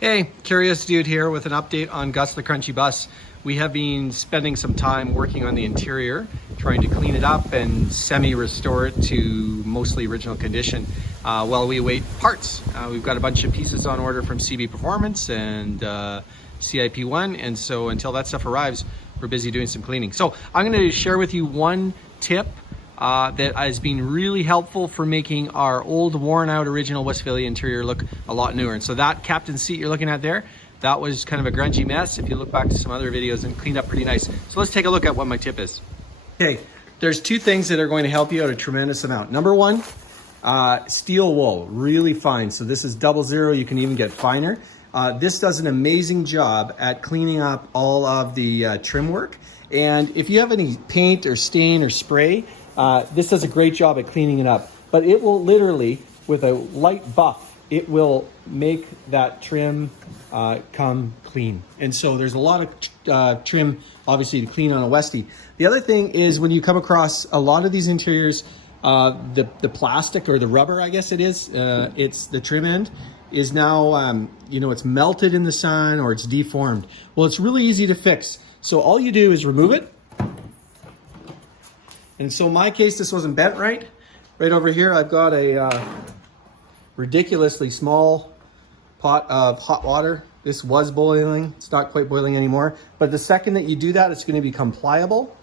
Hey, Curious Dude here with an update on Gus the Crunchy Bus. We have been spending some time working on the interior, trying to clean it up and semi-restore it to mostly original condition while we await parts. We've got a bunch of pieces on order from CB Performance and CIP1, and so until that stuff arrives, we're busy doing some cleaning. So I'm going to share with you one tip that has been really helpful for making our old worn out original Westfalia interior look a lot newer. And so that captain seat you're looking at there, that was kind of a grungy mess. If you look back to some other videos, and cleaned up pretty nice. So let's take a look at what my tip is. Okay, there's two things that are going to help you out a tremendous amount. Number one, steel wool, really fine. So this is 00, you can even get finer. This does an amazing job at cleaning up all of the trim work. And if you have any paint or stain or spray, this does a great job at cleaning it up, but it will literally, with a light buff, it will make that trim come clean. And so there's a lot of trim, obviously, to clean on a Westie. The other thing is when you come across a lot of these interiors, the plastic or the rubber, I guess it is, it's the trim end, is now, it's melted in the sun or it's deformed. Well, it's really easy to fix. So all you do is remove it. And so in my case, this wasn't bent right. Right over here, I've got a ridiculously small pot of hot water. This was boiling. It's not quite boiling anymore. But the second that you do that, it's going to become pliable.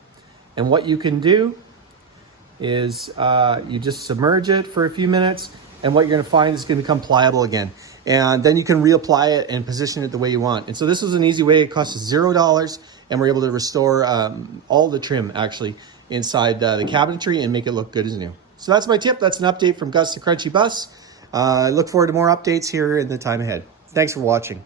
And what you can do is you just submerge it for a few minutes. And what you're going to find is it's going to become pliable again. And then you can reapply it and position it the way you want. And so this was an easy way. It costs $0. And we're able to restore all the trim, actually, inside the cabinetry and make it look good as new. So that's my tip. That's an update from Gus the Crunchy Bus. I look forward to more updates here in the time ahead. Thanks for watching.